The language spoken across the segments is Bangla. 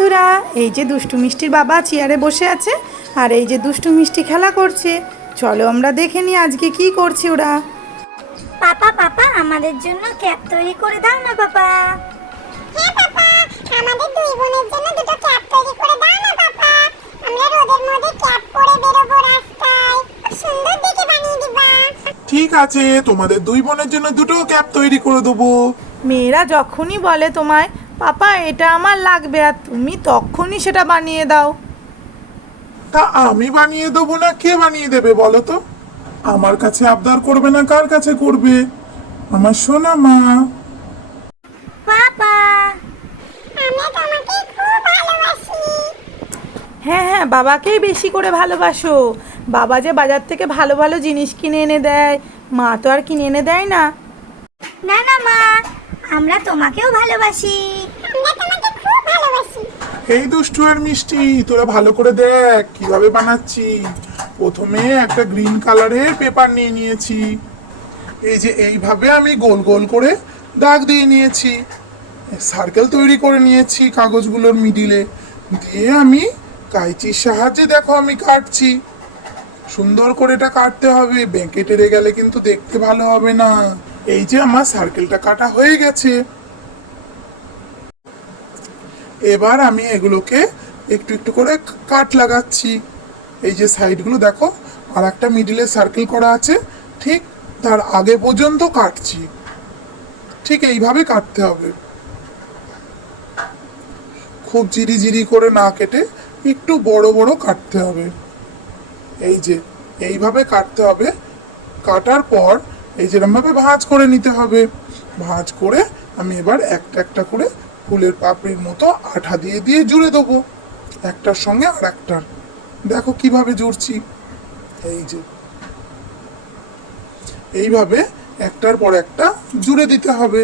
বন্ধুরা, এই যে দুষ্টু মিষ্টির বাবা চেয়ারে বসে আছে আর এই যে দুষ্টু মিষ্টি খেলা করছে। চলো আমরা দেখে নিই আজকে কি করছে ওরা। পাপা পাপা আমাদের জন্য ক্যাপ তৈরি করে দাও না পাপা। হ্যাঁ পাপা, আমাদের দুই বোনের জন্য দুটো ক্যাপ তৈরি করে দাও না পাপা। আমরা রোদের মধ্যে ক্যাপ পরে বেরোবো রাস্তায়, সুন্দর দেখে বানিয়ে দিবা। ঠিক আছে, তোমাদের দুই বোনের জন্য দুটো ক্যাপ তৈরি করে দেবো। মেয়েরা যখনই বলে তোমায় পাপা এটা আমার লাগবে আর তুমি তখনই সেটা বানিয়ে দাও। তা আমি বানিয়ে দেবো না কে বানিয়ে দেবে বলো তো? আমার কাছে আবদার করবে না কার কাছে করবে? আমার সোনা মা। পাপা আমরা তোমাকে খুব ভালোবাসি। হ্যাঁ হ্যাঁ, বাবাকেই বেশি করে ভালোবাসো। বাবা যে বাজার থেকে ভালো ভালো জিনিস কিনে এনে দেয়, মা তো আর কিনে এনে দেয় না। না না মা, আমরা তোমাকেও ভালোবাসি। আমরা তোমাকে খুব ভালোবাসি। এই দুষ্টু আর মিষ্টি, তোরা ভালো করে দেখ কিভাবে বানাচ্ছি। প্রথমে একটা গ্রিন কালারের পেপার নিয়ে নিয়েছি। এই যে এইভাবে আমি গোল গোল করে দাগ দিয়ে নিয়েছি। সার্কেল তৈরি করে নিয়েছি কাগজগুলোর মিডিলে। দিয়ে আমি কাঁচির সাহায্যে দেখো আমি কাটছি। সুন্দর করে এটা কাটতে হবে, বেঁকে টেরে গেলে কিন্তু দেখতে ভালো হবে না। এই যে আমার সার্কেলটা কাটা হয়ে গেছে। এবার আমি এগুলোকে একটু একটু করে কাট লাগাচ্ছি। এই যে সাইডগুলো দেখো, আর একটা মিডিলে সার্কেল করা আছে, ঠিক তার আগে পর্যন্ত কাটছি। ঠিক এইভাবে কাটতে হবে, খুব জিরি জিরি করে না কেটে একটু বড় বড় কাটতে হবে। এই যে এইভাবে কাটতে হবে। কাটার পর এই যেরকমভাবে ভাঁজ করে নিতে হবে। ভাঁজ করে আমি এবার একটা একটা করে ফুলের পাপড়ির মতো আঠা দিয়ে দিয়ে জুড়ে দেবো, একটার সঙ্গে আর একটার। দেখো কিভাবে জুড়ছি। এই যে এইভাবে একটার পর একটা জুড়ে দিতে হবে।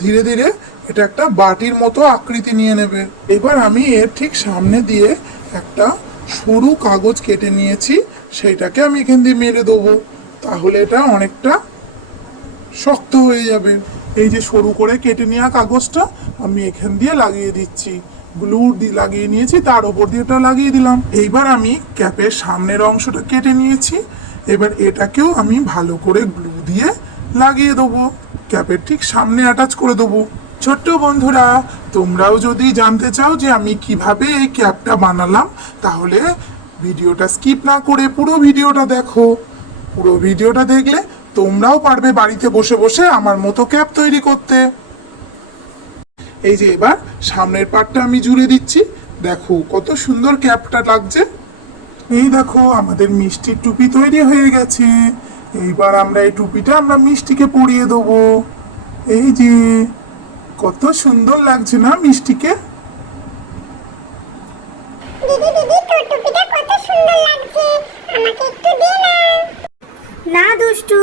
ধীরে ধীরে এটা একটা বাটির মতো আকৃতি নিয়ে নেবে। এবার আমি এর ঠিক সামনে দিয়ে একটা সরু কাগজ কেটে নিয়েছি, সেইটাকে আমি এখান দিয়ে মেরে দেবো। তাহলে এটা অনেকটা শক্ত হয়ে যাবে। এই যে সরু করে কেটে নেওয়া কাগজটা আমি এখান দিয়ে লাগিয়ে দিচ্ছি। গ্লু লাগিয়ে নিয়েছি, তার উপর দিয়ে এটা লাগিয়ে দিলাম। এইবার আমি ক্যাপের সামনের অংশটা কেটে নিয়েছি। এবার এটাকেও আমি ভালো করে গ্লু দিয়ে লাগিয়ে দেবো, ক্যাপের ঠিক সামনে অ্যাটাচ করে দেবো। ছোট্ট বন্ধুরা, তোমরাও যদি জানতে চাও যে আমি কিভাবে এই ক্যাপটা বানালাম, তাহলে ভিডিওটা স্কিপ না করে পুরো ভিডিওটা দেখো। পুরো ভিডিওটা দেখলে তোমরাও পারবে বাড়িতে বসে বসে আমার মতো ক্যাপ তৈরি করতে। এই যে এবার সামনের পার্টটা আমি জুড়ে দিচ্ছি। দেখো কত সুন্দর ক্যাপটা লাগছে। এই দেখো আমাদের মিষ্টির টুপি তৈরি হয়ে গেছে। এইবার আমরা এই টুপিটা আমরা মিষ্টিকে পরিয়ে দেবো। এই যে কত সুন্দর লাগছে না মিষ্টিকে? দিদি দিদি, তোর টুপিটা কত সুন্দর লাগছে, আমাকে একটু দে না। না দুষ্টু,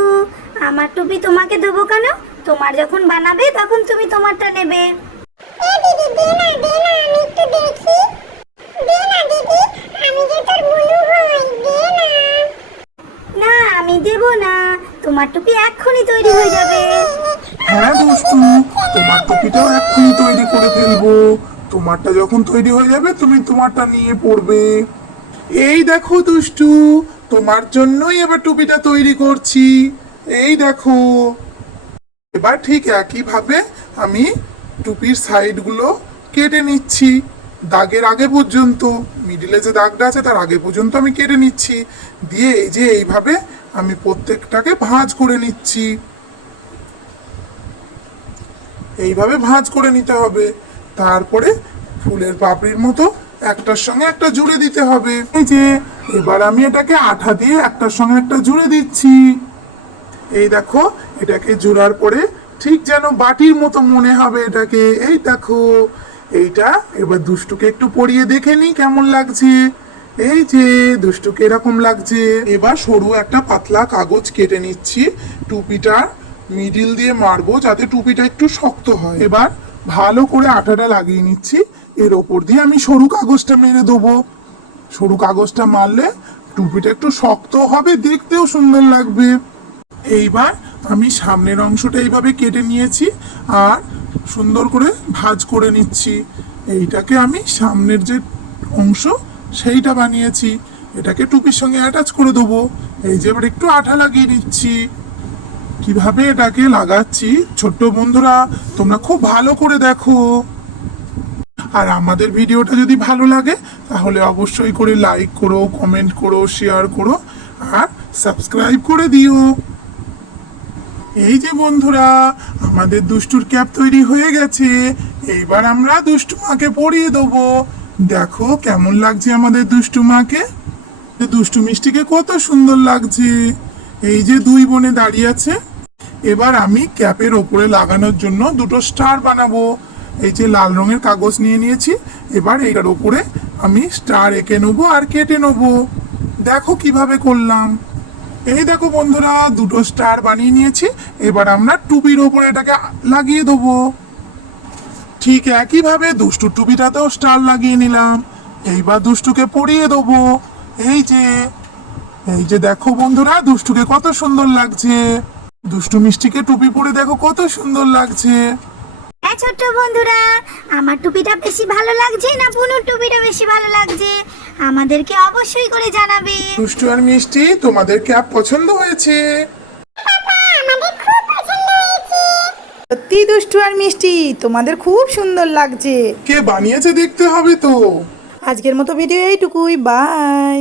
আমার টুপি তোমাকে দেবো কেন? তোমার যখন বানাবে তখন তুমি তোমারটা নেবে। এ দিদি দে না দে না, আমি একটু দেখি। দে না দিদি, আমি যে তোর বুলু হই, দে না। না আমি দেবো না, তোমার টুপি এক্ষুনি তৈরি হয়ে যাবে। হ্যাঁ দুষ্টু, তোমার টুপিটাও এক্ষুনি তৈরি করে ফেলবো। তোমারটা যখন তৈরি হয়ে যাবে তুমি তোমারটা নিয়ে পড়বে। এই দেখো দুষ্টু, তোমার জন্যই এবার টুপিটা তৈরি করছি। এই দেখো। এবার ঠিক একইভাবে আমি টুপির সাইডগুলো কেটে নিচ্ছি, দাগের আগে পর্যন্ত। মিডিলে যে দাগটা আছে তার আগে পর্যন্ত আমি কেটে নিচ্ছি। দিয়ে এই যে এইভাবে আমি প্রত্যেকটাকে ভাঁজ করে নিচ্ছি। এইভাবে ভাঁজ করে নিতে হবে। তারপরে ফুলের পাপড়ির মতো একটার সঙ্গে একটা জুড়ে দিতে হবে। এই যে এবার আমি এটাকে আঠা দিয়ে একটার সঙ্গে একটা জুড়ে দিচ্ছি। এই দেখো, এটাকে জোড়ার পরে ঠিক যেন বাটির মতো মনে হবে এটাকে। এই দেখো এইটা। এবার দুষ্টুকে একটু পরিয়ে দেখে নি কেমন লাগছে। এই যে দুষ্টুকে এরকম লাগছে। এবার সরু একটা পাতলা কাগজ কেটে নিচ্ছি, টুপিটার মিডিল দিয়ে মারবো যাতে টুপিটা একটু শক্ত হয়। এবার ভালো করে আঠাটা লাগিয়ে নিচ্ছি। এর ওপর দিয়ে আমি সরু কাগজটা মেরে দেবো। সরু কাগজটা মারলে টুপিটা একটু শক্ত হবে, দেখতেও সুন্দর লাগবে। এইবার আমি সামনের অংশটা এইভাবে কেটে নিয়েছি আর সুন্দর করে ভাঁজ করে নিচ্ছি। এইটাকে আমি সামনের যে অংশ সেইটা বানিয়েছি, এটাকে টুপির সঙ্গে অ্যাটাচ করে দেবো। এই যে এবার একটু আঠা লাগিয়ে নিচ্ছি। কিভাবে এটাকে লাগাচ্ছি ছোট্ট বন্ধুরা তোমরা খুব ভালো করে দেখো। আর আমাদের ভিডিওটা যদি ভালো লাগে তাহলে অবশ্যই করে লাইক করো, কমেন্ট করো, শেয়ার করো আর সাবস্ক্রাইব করে দিও। এই যে বন্ধুরা আমাদের দুষ্টুর ক্যাপ তৈরি হয়ে গেছে। এইবার আমরা দুষ্টু মাকে পরিয়ে দেবো। দেখো কেমন লাগছে আমাদের দুষ্টু মাকে। দুষ্টু মিষ্টিকে কত সুন্দর লাগছে। এই যে দুই বোনে দাঁড়িয়ে আছে। এবার আমি ক্যাপের ওপরে লাগানোর জন্য দুটো স্টার বানাবো। এই যে লাল রঙের কাগজ নিয়ে নিয়েছি। এবার এইটার ওপরে আমি স্টার এঁকে নেবো আর কেটে নেবো। দেখো কিভাবে করলাম। এই দেখো বন্ধুরা দুটো স্টার বানিয়ে নিয়েছি। এবার আমরা টুপির ওপরে এটাকে লাগিয়ে দেবো। ঠিক একইভাবে দুষ্টুর টুপিটাতেও স্টার লাগিয়ে নিলাম। এইবার দুষ্টুকে পরিয়ে দেবো। এই যে দেখো বন্ধুরা দুষ্টুকে কত সুন্দর লাগছে। দুষ্টু মিষ্টিকে টুপি পরে দেখো কত সুন্দর লাগছে। হ্যাঁ ছোট্ট বন্ধুরা, আমার টুপিটা বেশি ভালো লাগছে না পুনুর টুপিটা বেশি ভালো লাগছে আমাদেরকে অবশ্যই করে জানাবে। দুষ্টু আর মিষ্টি তোমাদের ক্যাপ পছন্দ হয়েছে? আমাদের খুব পছন্দ হয়েছে। সত্যি দুষ্টু আর মিষ্টি তোমাদের খুব সুন্দর লাগছে। কে বানিয়েছে দেখতে হবে তো। আজকের মতো ভিডিও এইটুকুই, বাই।